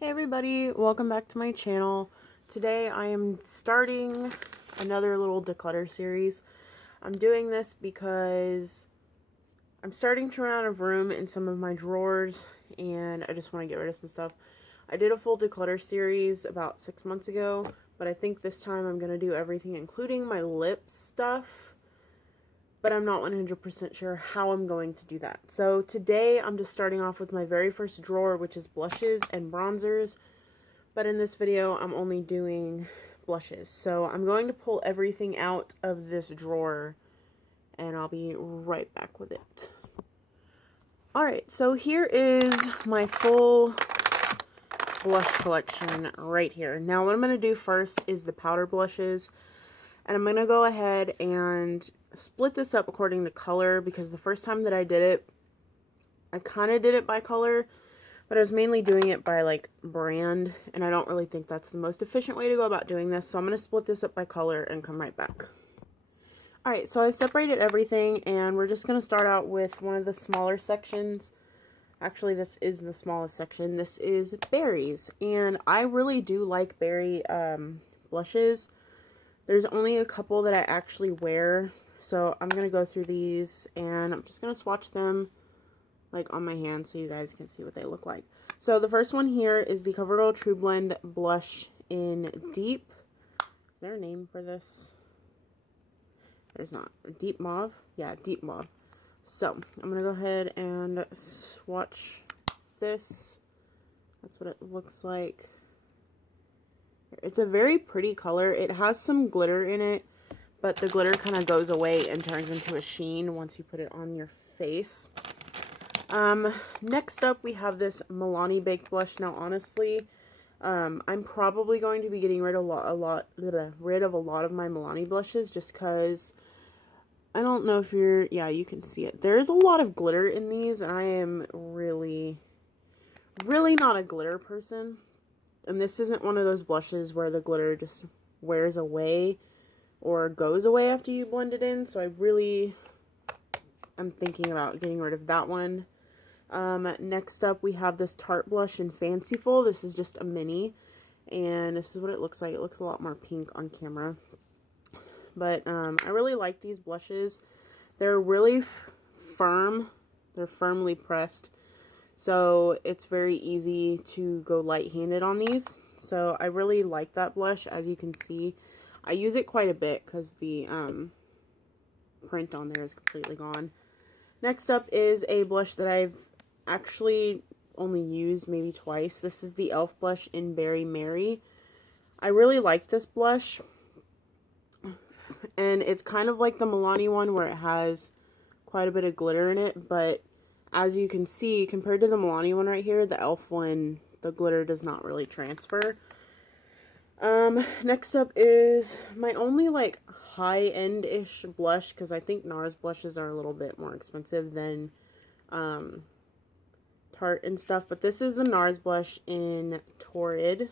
Hey everybody, welcome back to my channel. Today I am starting another little declutter series. I'm doing this because I'm starting to run out of room in some of my drawers and I just want to get rid of some stuff. I did a full declutter series about 6 months ago, but I think this time I'm going to do everything including my lip stuff, but I'm not 100% sure how I'm going to do that. So today I'm just starting off with my very first drawer, which is blushes and bronzers. But in this video, I'm only doing blushes. So I'm going to pull everything out of this drawer and I'll be right back with it. Alright, so here is my full blush collection right here. Now what I'm going to do first is the powder blushes. And I'm going to go ahead and split this up according to color, because the first time that I did it, I kind of did it by color, but I was mainly doing it by like brand, and I don't really think that's the most efficient way to go about doing this. So I'm going to split this up by color and come right back. Alright, so I separated everything, and we're just going to start out with one of the smaller sections. Actually, this is the smallest section. This is berries, and I really do like berry blushes. There's only a couple that I actually wear, so I'm going to go through these, and I'm just going to swatch them like on my hand so you guys can see what they look like. So the first one here is the CoverGirl True Blend Blush in Deep. Is there a name for this? There's not. Deep Mauve? Yeah, Deep Mauve. So I'm going to go ahead and swatch this. That's what it looks like. It's a very pretty color. It has some glitter in it, but the glitter kind of goes away and turns into a sheen once you put it on your face. Next up we have this Milani Baked Blush. Now honestly, I'm probably going to be getting rid of a lot of my Milani blushes, just because I don't know if you can see it. There is a lot of glitter in these, and I am really not a glitter person. And this isn't one of those blushes where the glitter just wears away or goes away after you blend it in. So I really am thinking about getting rid of that one. Next up we have this Tarte blush in Fanciful. This is just a mini, and this is what it looks like. It looks a lot more pink on camera. But I really like these blushes. They're really firm. They're firmly pressed. So it's very easy to go light-handed on these. So I really like that blush. As you can see, I use it quite a bit because the print on there is completely gone. Next up is a blush that I've actually only used maybe twice. This is the e.l.f. blush in Berry Mary. I really like this blush. And it's kind of like the Milani one where it has quite a bit of glitter in it, but as you can see, compared to the Milani one right here, the e.l.f. one, the glitter does not really transfer. Next up is my only like high-end-ish blush, because I think NARS blushes are a little bit more expensive than Tarte and stuff, but this is the NARS blush in Torrid,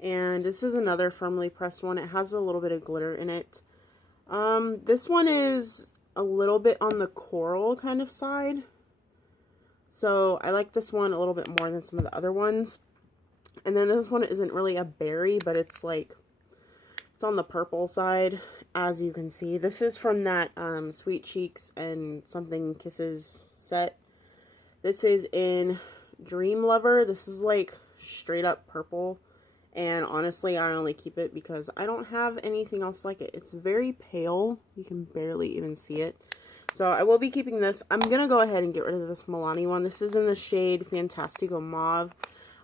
and this is another firmly pressed one. It has a little bit of glitter in it. This one is a little bit on the coral kind of side. So I like this one a little bit more than some of the other ones. And then this one isn't really a berry, but it's like, it's on the purple side, as you can see. This is from that Sweet Cheeks and Something Kisses set. This is in Dream Lover. This is like straight up purple. And honestly, I only keep it because I don't have anything else like it. It's very pale. You can barely even see it. So I will be keeping this. I'm going to go ahead and get rid of this Milani one. This is in the shade Fantastico Mauve.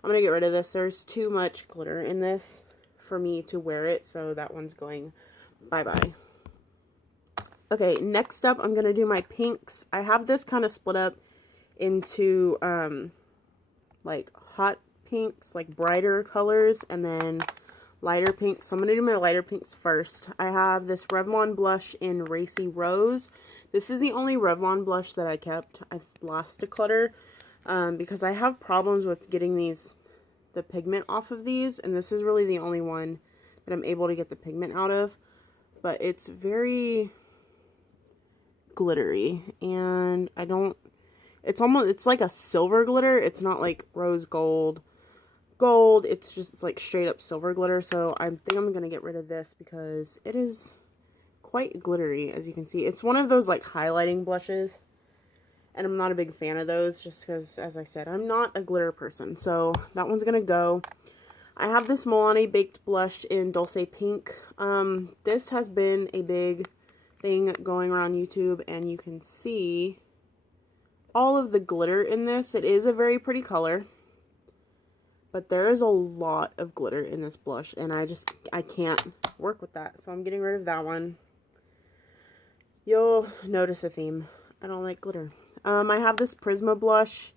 I'm going to get rid of this. There's too much glitter in this for me to wear it. So that one's going bye-bye. Okay, next up I'm going to do my pinks. I have this kind of split up into like hot pinks, like brighter colors, and then lighter pinks. So I'm going to do my lighter pinks first. I have this Revlon blush in Racy Rose. This is the only Revlon blush that I kept. I lost Declutter because I have problems with getting the pigment off of these, and this is really the only one that I'm able to get the pigment out of. But it's very glittery, and it's like a silver glitter. It's not like rose gold, gold. It's just like straight up silver glitter. So I think I'm going to get rid of this because it is quite glittery, as you can see. It's one of those like highlighting blushes. And I'm not a big fan of those just because, as I said, I'm not a glitter person. So that one's going to go. I have this Milani Baked Blush in Dulce Pink. This has been a big thing going around YouTube, and you can see all of the glitter in this. It is a very pretty color, but there is a lot of glitter in this blush, and I can't work with that. So I'm getting rid of that one. You'll notice a theme. I don't like glitter. I have this Prisma blush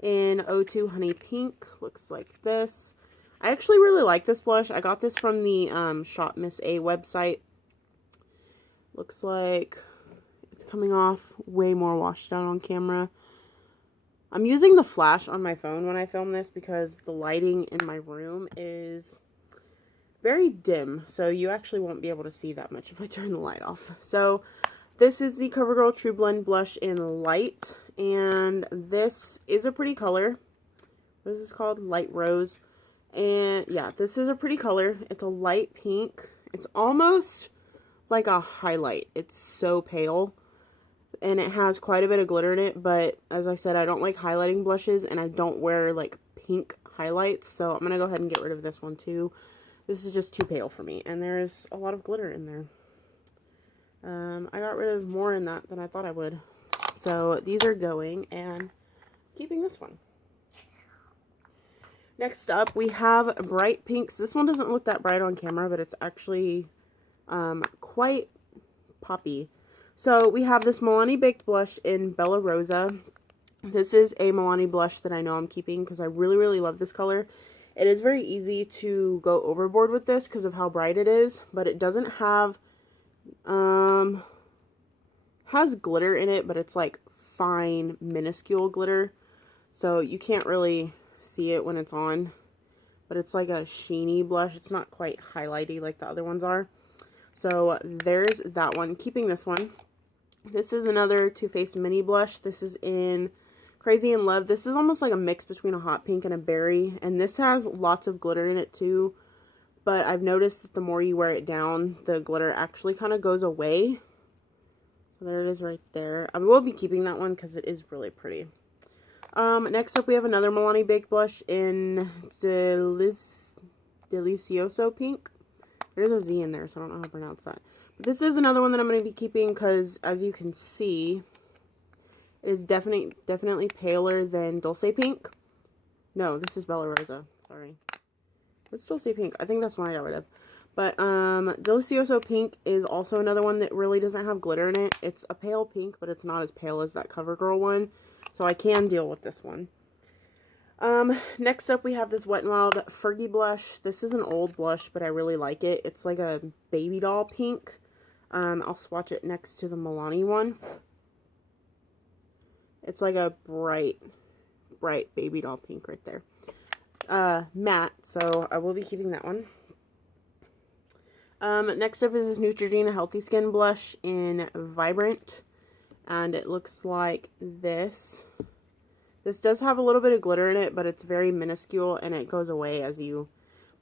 in O2 Honey Pink. Looks like this. I actually really like this blush. I got this from the Shop Miss A website. Looks like it's coming off way more washed out on camera. I'm using the flash on my phone when I film this because the lighting in my room is very dim. So you actually won't be able to see that much if I turn the light off. So this is the CoverGirl True Blend Blush in Light, and this is a pretty color. What is this called? Light Rose. And yeah, this is a pretty color. It's a light pink. It's almost like a highlight. It's so pale, and it has quite a bit of glitter in it, but as I said, I don't like highlighting blushes, and I don't wear like pink highlights, so I'm gonna go ahead and get rid of this one too. This is just too pale for me, and there's a lot of glitter in there. I got rid of more in that than I thought I would. So these are going, and keeping this one. Next up, we have Bright Pinks. This one doesn't look that bright on camera, but it's actually quite poppy. So we have this Milani Baked Blush in Bella Rosa. This is a Milani blush that I know I'm keeping because I really, really love this color. It is very easy to go overboard with this because of how bright it is, but it doesn't have has glitter in it, but it's like fine, minuscule glitter, so you can't really see it when it's on, but it's like a sheeny blush. It's not quite highlighty like the other ones are. So there's that one. Keeping this one. This is another Too Faced mini blush. This is in Crazy in Love. This is almost like a mix between a hot pink and a berry, and this has lots of glitter in it too, but I've noticed that the more you wear it down, the glitter actually kind of goes away. So there it is right there. I will be keeping that one because it is really pretty. Next up, we have another Milani Baked Blush in Delicioso Pink. There's a Z in there, so I don't know how to pronounce that. But this is another one that I'm going to be keeping because, as you can see, it is definitely paler than Dulce Pink. No, this is Bella Rosa. Sorry. What's Dulce Pink? I think that's one I got rid of. But Delicioso Pink is also another one that really doesn't have glitter in it. It's a pale pink, but it's not as pale as that CoverGirl one. So I can deal with this one. Next up, we have this Wet n Wild Fergie blush. This is an old blush, but I really like it. It's like a baby doll pink. I'll swatch it next to the Milani one. It's like a bright baby doll pink right there. Matte, so I will be keeping that one. Next up is this Neutrogena Healthy Skin blush in Vibrant, and it looks like this. This does have a little bit of glitter in it, but it's very minuscule, and it goes away as you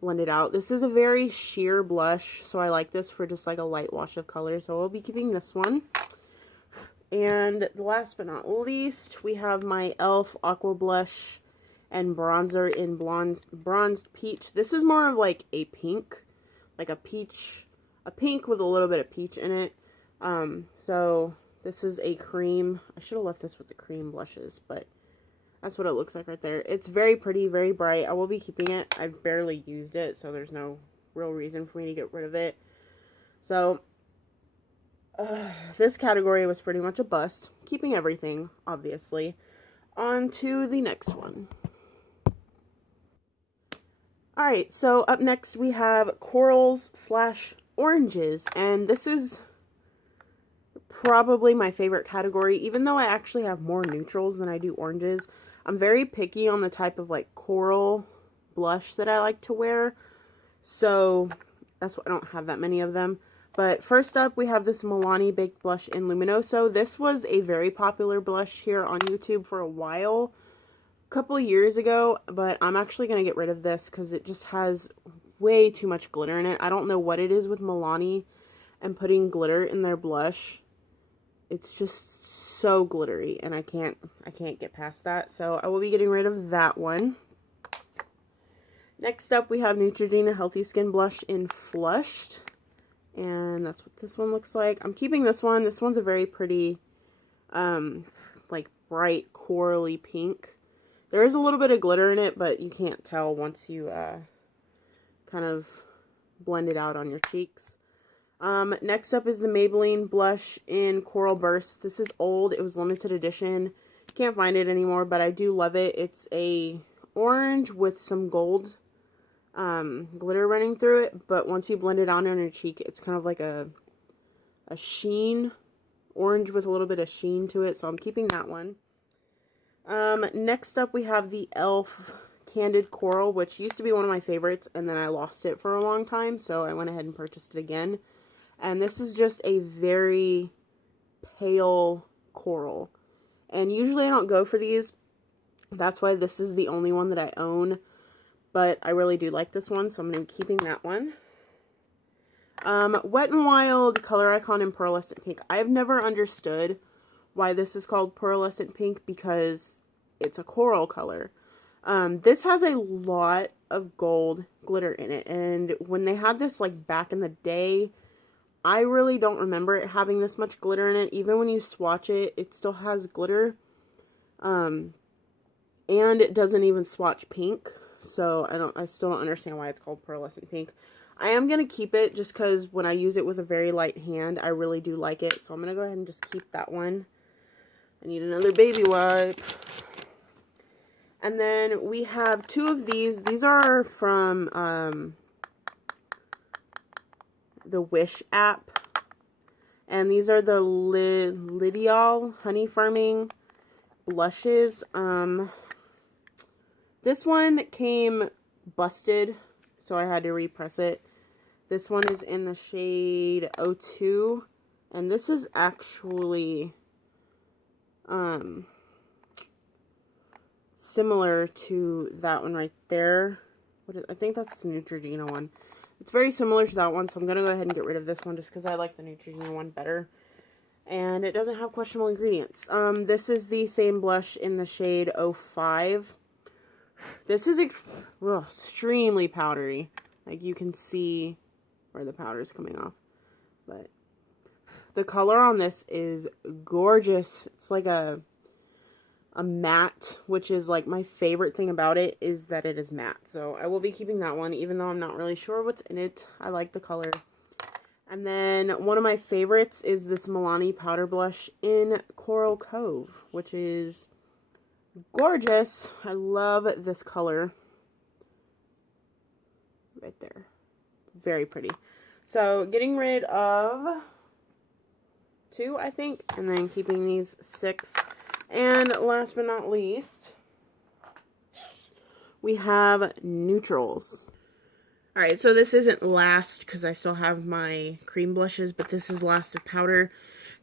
blend it out. This is a very sheer blush, so I like this for just like a light wash of color, so we'll be keeping this one. And last but not least, we have my e.l.f. Aqua Blush and Bronzer in Bronzed Peach. This is more of like a pink, like a pink with a little bit of peach in it. So this is a cream. I should have left this with the cream blushes, but that's what it looks like right there. It's very pretty, very bright. I will be keeping it. I've barely used it, so there's no real reason for me to get rid of it. So this category was pretty much a bust. Keeping everything, obviously. On to the next one. Alright, so up next we have corals / oranges, and this is probably my favorite category, even though I actually have more neutrals than I do oranges. I'm very picky on the type of like coral blush that I like to wear, so that's why I don't have that many of them. But first up, we have this Milani Baked Blush in Luminoso. This was a very popular blush here on YouTube for a while. couple years ago, but I'm actually going to get rid of this because it just has way too much glitter in it. I don't know what it is with Milani and putting glitter in their blush. It's just so glittery, and I can't get past that. So I will be getting rid of that one. Next up, we have Neutrogena Healthy Skin Blush in Flushed, and that's what this one looks like. I'm keeping this one. This one's a very pretty, like bright corally pink. There is a little bit of glitter in it, but you can't tell once you kind of blend it out on your cheeks. Next up is the Maybelline blush in Coral Burst. This is old. It was limited edition. Can't find it anymore, but I do love it. It's a orange with some gold glitter running through it, but once you blend it out on your cheek, it's kind of like a sheen. Orange with a little bit of sheen to it, so I'm keeping that one. Next up we have the e.l.f. Candid Coral, which used to be one of my favorites, and then I lost it for a long time, so I went ahead and purchased it again. And this is just a very pale coral. And usually I don't go for these. That's why this is the only one that I own. But I really do like this one, so I'm going to be keeping that one. Wet n Wild Color Icon in Pearlescent Pink. I've never understood why this is called Pearlescent Pink, because it's a coral color. This has a lot of gold glitter in it, and when they had this like back in the day, I really don't remember it having this much glitter in it. Even when you swatch it, it still has glitter, and it doesn't even swatch pink, so I still don't understand why it's called Pearlescent Pink. I am going to keep it just because when I use it with a very light hand, I really do like it, so I'm going to go ahead and just keep that one. I need another baby wipe. And then we have two of these. These are from the Wish app. And these are the L'Oreal Honey Farming blushes. This one came busted, so I had to repress it. This one is in the shade 02. And this is actually similar to that one right there. I think that's the Neutrogena one. It's very similar to that one, so I'm going to go ahead and get rid of this one just because I like the Neutrogena one better. And it doesn't have questionable ingredients. This is the same blush in the shade 05. This is extremely powdery. Like, you can see where the powder is coming off. But the color on this is gorgeous. It's like a matte, which is like my favorite thing about it is that it is matte. So I will be keeping that one, even though I'm not really sure what's in it. I like the color. And then one of my favorites is this Milani powder blush in Coral Cove, which is gorgeous. I love this color right there. It's very pretty. So getting rid of 2, I think, and then keeping these 6. And last but not least, we have neutrals. Alright, so this isn't last because I still have my cream blushes, but this is last of powder.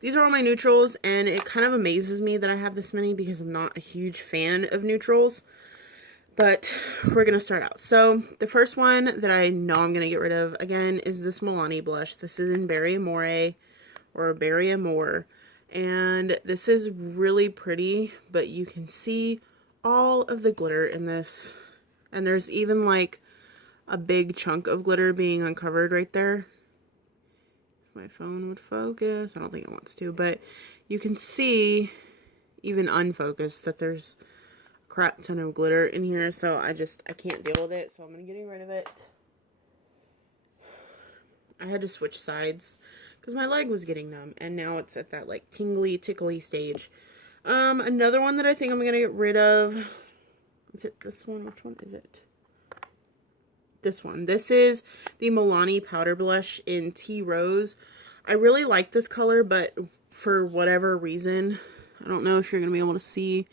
These are all my neutrals, and it kind of amazes me that I have this many because I'm not a huge fan of neutrals. But we're going to start out. So the first one that I know I'm going to get rid of, again, is this Milani blush. This is in Berry Amore, or Berry Amore. And this is really pretty, but you can see all of the glitter in this. And there's even like a big chunk of glitter being uncovered right there. If my phone would focus. I don't think it wants to, but you can see, even unfocused, that there's a crap ton of glitter in here. So I can't deal with it. So I'm getting rid of it. I had to switch sides because my leg was getting numb, and now it's at that like tingly, tickly stage. Another one that I think I'm gonna get rid of, is it this one? Which one is it? This one. This is the Milani powder blush in Tea Rose. I really like this color, but for whatever reason, I don't know if you're gonna be able to see,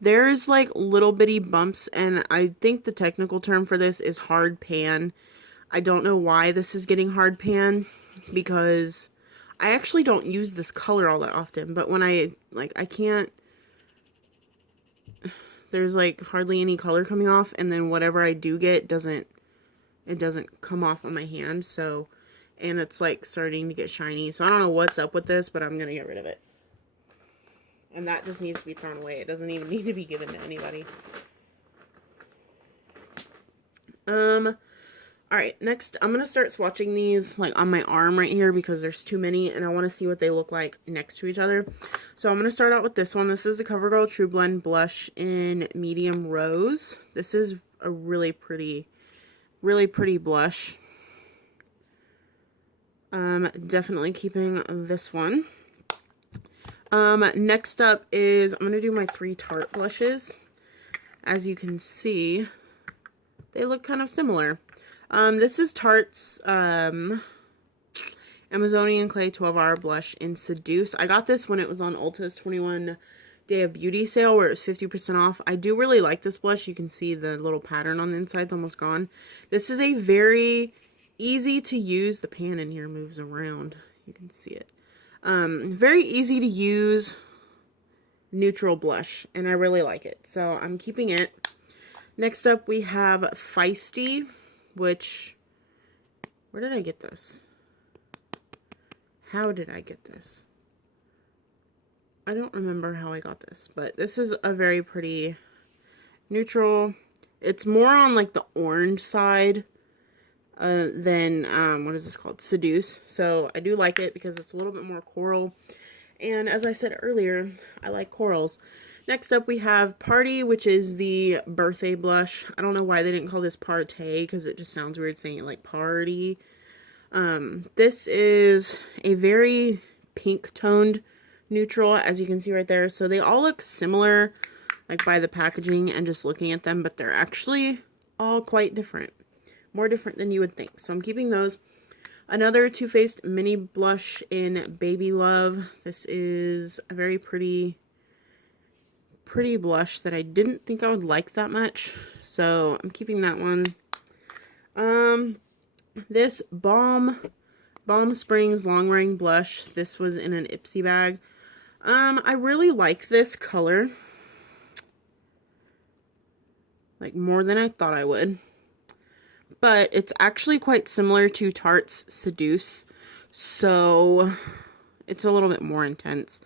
there's like little bitty bumps, and I think the technical term for this is hard pan. I don't know why this is getting hard pan, because I actually don't use this color all that often, but when I can't, There's like hardly any color coming off, and then whatever I do get it doesn't come off on my hand. So, and it's like starting to get shiny. So I don't know what's up with this, but I'm gonna get rid of it. And that just needs to be thrown away. It doesn't even need to be given to anybody. Alright, next I'm going to start swatching these like on my arm right here because there's too many and I want to see what they look like next to each other. So I'm going to start out with this one. This is the CoverGirl True Blend Blush in Medium Rose. This is a really pretty blush. Definitely keeping this one. Next up is, I'm going to do my 3 Tarte blushes. As you can see, they look kind of similar. This is Tarte's Amazonian Clay 12-Hour Blush in Seduce. I got this when it was on Ulta's 21 Day of Beauty sale where it was 50% off. I do really like this blush. You can see the little pattern on the inside is almost gone. This is a very easy to use. The pan in here moves around. You can see it. Very easy to use neutral blush, and I really like it. So I'm keeping it. Next up we have Feisty, which, where did I get this? How did I get this? I don't remember how I got this, but this is a very pretty neutral. It's more on like the orange side than, what is this called? Seduce. So I do like it because it's a little bit more coral. And as I said earlier, I like corals. Next up we have Party, which is the birthday blush. I don't know why they didn't call this Partay because it just sounds weird saying it like party. This is a very pink toned neutral, as you can see right there. So they all look similar like by the packaging and just looking at them, but they're actually all quite different. More different than you would think. So I'm keeping those. Another Too Faced mini blush in Baby Love. This is a very pretty blush that I didn't think I would like that much, so I'm keeping that one. This Balm Springs Long Wearing Blush. This was in an Ipsy bag. I really like this color, like more than I thought I would, but it's actually quite similar to Tarte's Seduce, so it's a little bit more intense.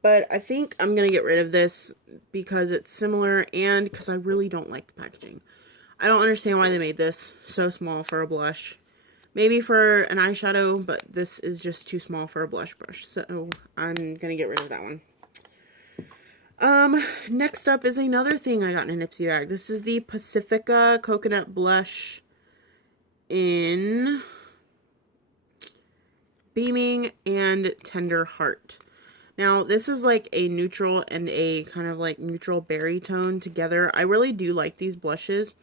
But I think I'm going to get rid of this because it's similar and because I really don't like the packaging. I don't understand why they made this so small for a blush. Maybe for an eyeshadow, but this is just too small for a blush brush. So I'm going to get rid of that one. Next up is another thing I got in an Ipsy bag. This is the Pacifica Coconut Blush in Beaming and Tender Heart. Now, this is like a neutral and a kind of like neutral berry tone together. I really do like these blushes.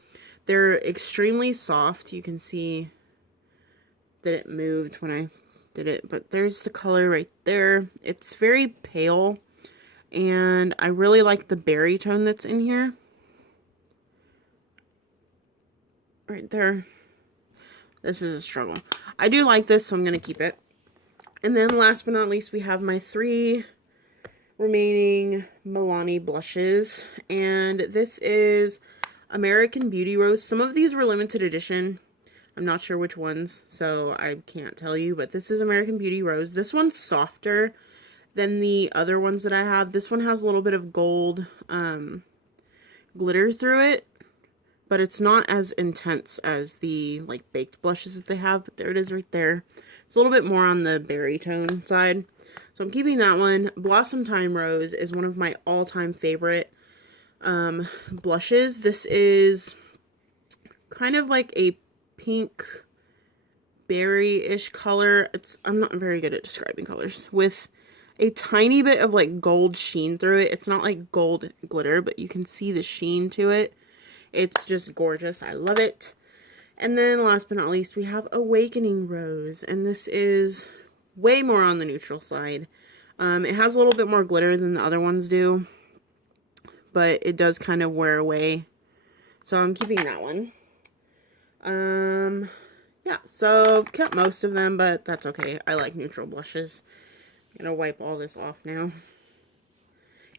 They're extremely soft. You can see that it moved when I did it, but there's the color right there. It's very pale, and I really like the berry tone that's in here. Right there. This is a struggle. I do like this, so I'm going to keep it. And then last but not least, we have my 3 remaining Milani blushes. And this is American Beauty Rose. Some of these were limited edition. I'm not sure which ones, so I can't tell you. But this is American Beauty Rose. This one's softer than the other ones that I have. This one has a little bit of gold glitter through it. But it's not as intense as the like baked blushes that they have. But there it is right there. It's a little bit more on the berry tone side. So I'm keeping that one. Blossom Time Rose is one of my all-time favorite blushes. This is kind of like a pink berry-ish color. I'm not very good at describing colors. With a tiny bit of like gold sheen through it. It's not like gold glitter, but you can see the sheen to it. It's just gorgeous. I love it. And then last but not least, we have Awakening Rose. And this is way more on the neutral side. It has a little bit more glitter than the other ones do. But it does kind of wear away. So I'm keeping that one. Yeah, so kept most of them, but that's okay. I like neutral blushes. I'm going to wipe all this off now.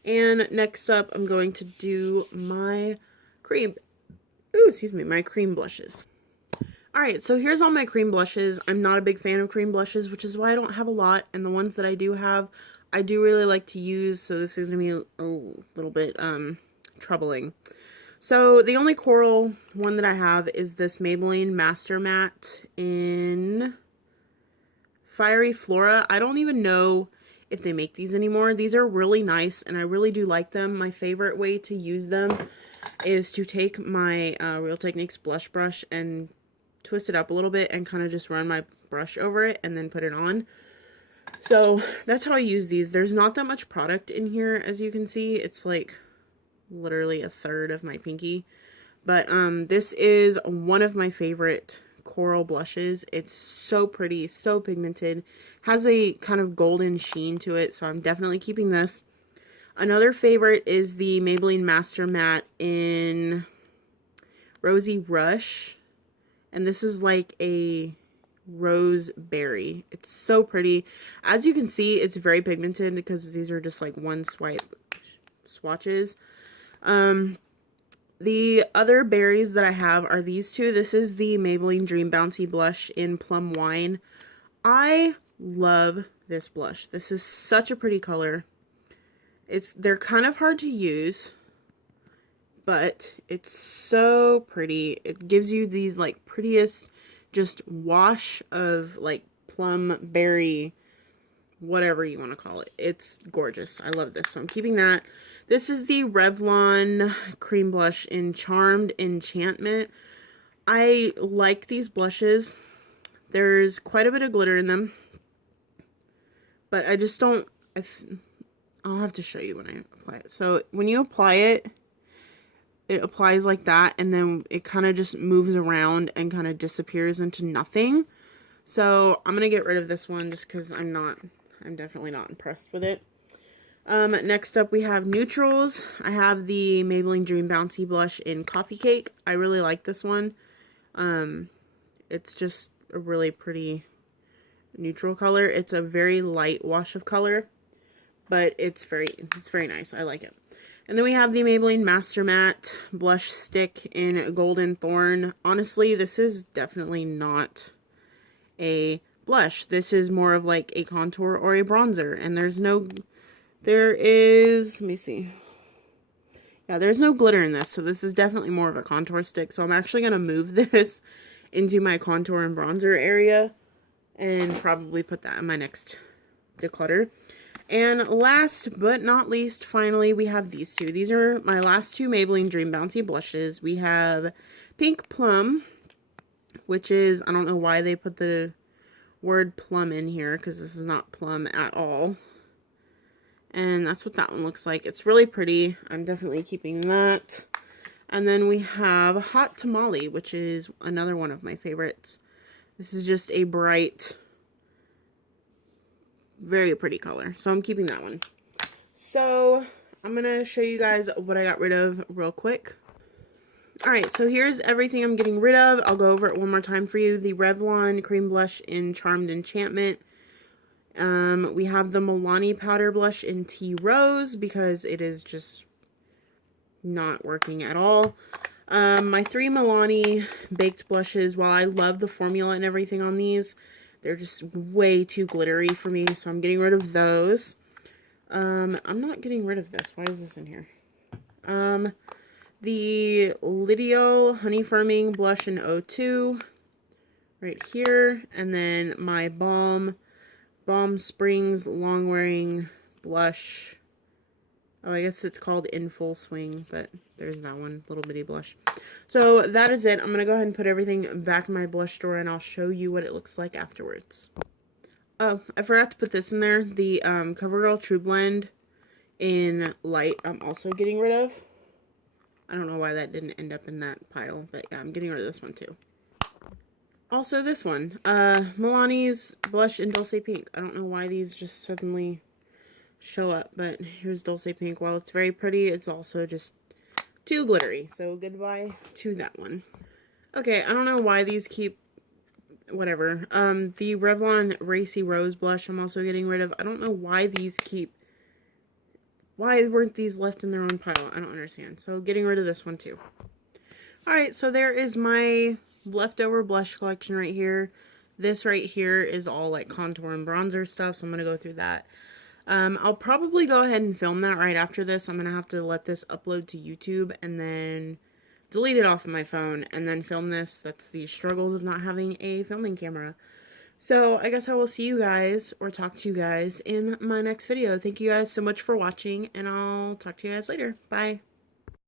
And next up, I'm going to do my my cream blushes. Alright, so here's all my cream blushes. I'm not a big fan of cream blushes, which is why I don't have a lot, and the ones that I do have, I do really like to use, so this is going to be a little bit, troubling. So, the only coral one that I have is this Maybelline Master Matte in Fiery Flora. I don't even know if they make these anymore. These are really nice, and I really do like them. My favorite way to use them is to take my Real Techniques blush brush and twist it up a little bit and kind of just run my brush over it and then put it on. So that's how I use these. There's not that much product in here, as you can see. It's like literally a third of my pinky. But this is one of my favorite coral blushes. It's so pretty, so pigmented, has a kind of golden sheen to it, so I'm definitely keeping this. Another favorite is the Maybelline Master Matte in Rosy Rush. And this is like a rose berry. It's so pretty. As you can see, it's very pigmented because these are just like one swipe swatches. The other berries that I have are these two. This is the Maybelline Dream Bouncy blush in Plum Wine. I love this blush. This is such a pretty color. They're kind of hard to use, but it's so pretty. It gives you these like prettiest just wash of like plum berry, whatever you want to call it. It's gorgeous. I love this, so I'm keeping that. This is the Revlon cream blush in Charmed Enchantment. I like these blushes. There's quite a bit of glitter in them, but I just don't, I'll have to show you when I apply it. So when you apply it, it applies like that, and then it kind of just moves around and kind of disappears into nothing. So I'm gonna get rid of this one just because I'm definitely not impressed with it. Next up we have neutrals. I have the Maybelline Dream Bouncy blush in Coffee Cake. I really like this one. It's just a really pretty neutral color. It's a very light wash of color, but it's very nice. I like it. And then we have the Maybelline Master Matte Blush Stick in Golden Thorn. Honestly, this is definitely not a blush. This is more of like a contour or a bronzer. And let me see. Yeah, there's no glitter in this. So this is definitely more of a contour stick. So I'm actually going to move this into my contour and bronzer area and probably put that in my next declutter. And last but not least, finally, we have these two. These are my last two Maybelline Dream Bouncy blushes. We have Pink Plum, which is, I don't know why they put the word plum in here, because this is not plum at all. And that's what that one looks like. It's really pretty. I'm definitely keeping that. And then we have Hot Tamale, which is another one of my favorites. This is just a bright, very pretty color, so I'm keeping that one. So I'm gonna show you guys what I got rid of real quick. Alright, so here's everything I'm getting rid of. I'll go over it one more time for you. The Revlon cream blush in Charmed Enchantment. We have the Milani powder blush in Tea Rose because it is just not working at all. My 3 Milani baked blushes, while I love the formula and everything on these, they're just way too glittery for me, so I'm getting rid of those. I'm not getting rid of this. Why is this in here? The L'Oreal Honey Firming Blush in 02, right here. And then my Balm Springs Long Wearing Blush. Oh, I guess it's called In Full Swing, but there's that one, little bitty blush. So that is it. I'm going to go ahead and put everything back in my blush drawer, and I'll show you what it looks like afterwards. Oh, I forgot to put this in there. The CoverGirl True Blend in Light I'm also getting rid of. I don't know why that didn't end up in that pile, but yeah, I'm getting rid of this one too. Also this one, Milani's blush in Dulce Pink. I don't know why these just suddenly show up, but here's Dulce Pink. While it's very pretty, it's also just too glittery, so goodbye to that one. Okay, I don't know why these keep, whatever. The Revlon Racy Rose blush I'm also getting rid of. I don't know why these keep Why weren't these left in their own pile? I don't understand. So getting rid of this one too. Alright, so there is my leftover blush collection right here. This right here is all like contour and bronzer stuff, so I'm going to go through that. I'll probably go ahead and film that right after this. I'm going to have to let this upload to YouTube and then delete it off of my phone and then film this. That's the struggles of not having a filming camera. So I guess I will see you guys or talk to you guys in my next video. Thank you guys so much for watching, and I'll talk to you guys later. Bye.